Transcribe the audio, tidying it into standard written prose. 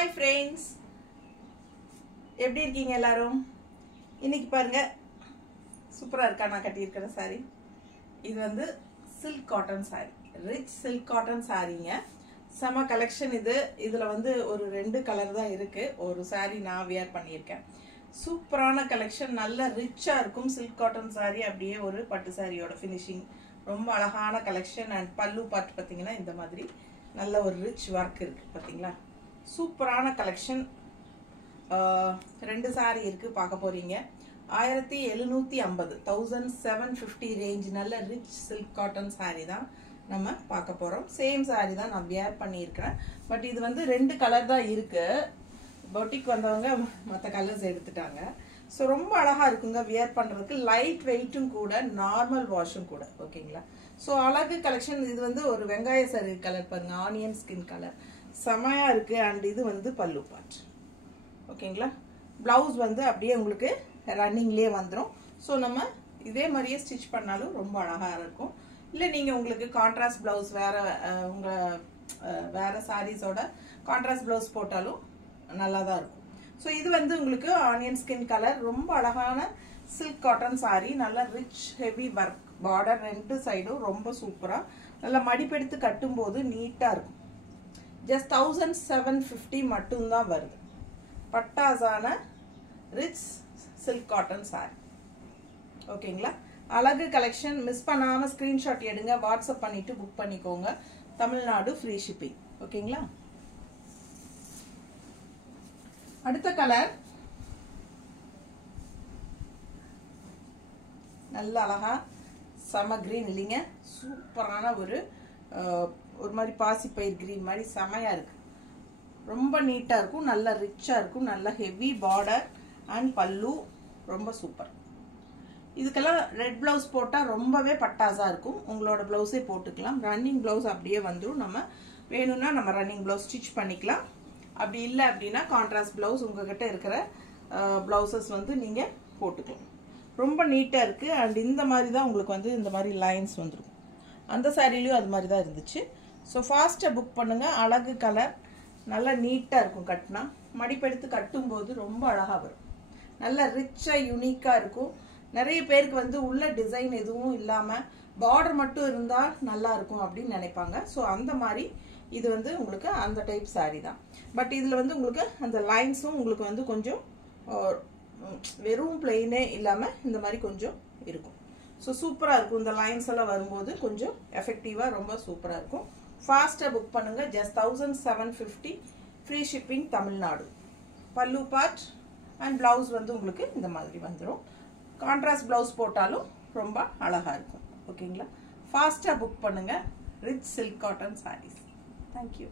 Hi friends, எப்படி இருக்கீங்க எல்லாரும்? இன்னைக்கு பாருங்க சூப்பரா இருக்கா நான் கட்டி இருக்கிற சாரி. இது வந்து silk cotton saree, rich silk cotton சாரீங்க. சம கலெக்ஷன் இது. இதுல வந்து ஒரு ரெண்டு கலர் தான் இருக்கு. ஒரு saree நான் வியர் பண்ணியிருக்கேன். சூப்பரான கலெக்ஷன், நல்ல ரிச்சா இருக்கும். silk cotton saree அப்படியே ஒரு பட்டு சாரியோட ஃபினிஷிங் ரொம்ப அழகான கலெக்ஷன். அண்ட் பல்லு பார்ட் பாத்தீங்கன்னா இந்த மாதிரி நல்ல ஒரு ரிச் ஒர்க் இருக்கு பாத்தீங்களா. சூப்பரான கலெக்ஷன். ரெண்டு சாரி இருக்கு பார்க்க போறீங்க. 1750 1750 ரேஞ்ச் நல்ல ரிச் சில்க் காட்டன் சாரி தான் நம்ம பார்க்க போறோம். சேம் சாரி தான் நான் வியர் பண்ணியிருக்கிறேன். பட் இது வந்து ரெண்டு கலர் தான் இருக்கு. பொட்டிக் வந்தவங்க மற்ற கலர்ஸ் எடுத்துட்டாங்க. ஸோ ரொம்ப அழகா இருக்குங்க வியர் பண்றதுக்கு. லைட் வெயிட்டும் கூட, நார்மல் வாஷும் கூட. ஓகேங்களா. ஸோ அழகு கலெக்ஷன். இது வந்து ஒரு வெங்காய சரி கலர் பாருங்க, ஆனியன் ஸ்கின் கலர் செமையா இருக்கு. அண்ட் இது வந்து பல்லு பார்ட். ஓகேங்களா. பிளவுஸ் வந்து அப்படியே உங்களுக்கு ரன்னிங்லேயே வந்துடும். ஸோ நம்ம இதே மாதிரியே ஸ்டிச் பண்ணாலும் ரொம்ப அழகா இருக்கும். இல்லை நீங்க உங்களுக்கு கான்ட்ராஸ்ட் பிளவுஸ் வேற சாரீஸோட கான்ட்ராஸ்ட் பிளவுஸ் போட்டாலும் நல்லா தான் இருக்கும். ஸோ இது வந்து உங்களுக்கு ஆனியன் ஸ்கின் கலர், ரொம்ப அழகான சில்க் காட்டன் சாரி. நல்லா ரிச் ஹெவி ஒர்க், பார்டர் ரெண்டு சைடும் ரொம்ப சூப்பரா நல்லா மடிப்பெடுத்து கட்டும் போது நீட்டா இருக்கும். ஜஸ்ட் 1750 மட்டும்தான் வருது. பட்டாசான ரிச் சில்க் காட்டன் சாரி. ஓகேங்களா. அழகு கலெக்ஷன். மிஸ் பண்ணாம ஸ்கிரீன்ஷாட் எடுங்க, வாட்ஸ்அப் பண்ணிட்டு புக் பண்ணிக்கோங்க. Tamil Nadu free shipping. ஓகேங்களா. அடுத்த கலர் நல்ல அழகா செம கிரீன் இல்லைங்க. சூப்பரான ஒரு மாதிரி பாசிப்பயிர் கிரீன் மாதிரி செமையா இருக்கு. ரொம்ப நீட்டா இருக்கும், நல்ல ரிச்சா இருக்கும், நல்ல ஹெவி பார்டர் அண்ட் பல்லு ரொம்ப சூப்பர். இதுக்கெல்லாம் ரெட் பிளவுஸ் போட்டா ரொம்பவே பட்டாசா இருக்கும். உங்களோட பிளவுஸே போட்டுக்கலாம். ரன்னிங் பிளவுஸ் அப்படியே வந்துடும். நம்ம வேணும்னா நம்ம ரன்னிங் பிளவுஸ் ஸ்டிச் பண்ணிக்கலாம். அப்படி இல்லை அப்படின்னா கான்ட்ராஸ்ட் பிளவுஸ் உங்ககிட்ட இருக்கிற பிளவுசஸ் வந்து நீங்க போட்டுக்கலாம். ரொம்ப நீட்டா இருக்கு. அண்ட் இந்த மாதிரி தான் உங்களுக்கு வந்து இந்த மாதிரி லைன்ஸ் வந்துடும். அந்த சாரிலையும் அது மாதிரி தான் இருந்துச்சு. ஸோ ஃபாஸ்ட்டாக புக் பண்ணுங்க. அழகு கலர், நல்லா நீட்டாக இருக்கும். கட்டினா மடிப்பெடுத்து கட்டும்போது ரொம்ப அழகாக வரும். நல்ல ரிச்சாக யூனிக்காக இருக்கும். நிறைய பேருக்கு வந்து உள்ள டிசைன் எதுவும் இல்லாமல் பார்டர் மட்டும் இருந்தால் நல்லா இருக்கும் அப்படின்னு நினைப்பாங்க. ஸோ அந்த மாதிரி இது வந்து உங்களுக்கு அந்த டைப் சாரி தான். பட் இதில் வந்து உங்களுக்கு அந்த லைன்ஸும் உங்களுக்கு வந்து கொஞ்சம் வெறும் பிளெயினே இல்லாமல் இந்த மாதிரி கொஞ்சம் இருக்கும். ஸோ சூப்பராக இருக்கும். இந்த லைன்ஸ் எல்லாம் வரும்போது கொஞ்சம் எஃபெக்டிவாக ரொம்ப சூப்பராக இருக்கும். ஃபாஸ்ட்டாக புக் பண்ணுங்க. Just 1750 free shipping Tamil Nadu. பல்லு பார்ட் அண்ட் பிளவுஸ் வந்து உங்களுக்கு இந்த மாதிரி வந்துடும். கான்ட்ராஸ்ட் பிளவுஸ் போட்டாலும் ரொம்ப அழகாக இருக்கும். ஓகேங்களா. ஃபாஸ்ட்டாக புக் பண்ணுங்க. Rich silk cotton saris. Thank you.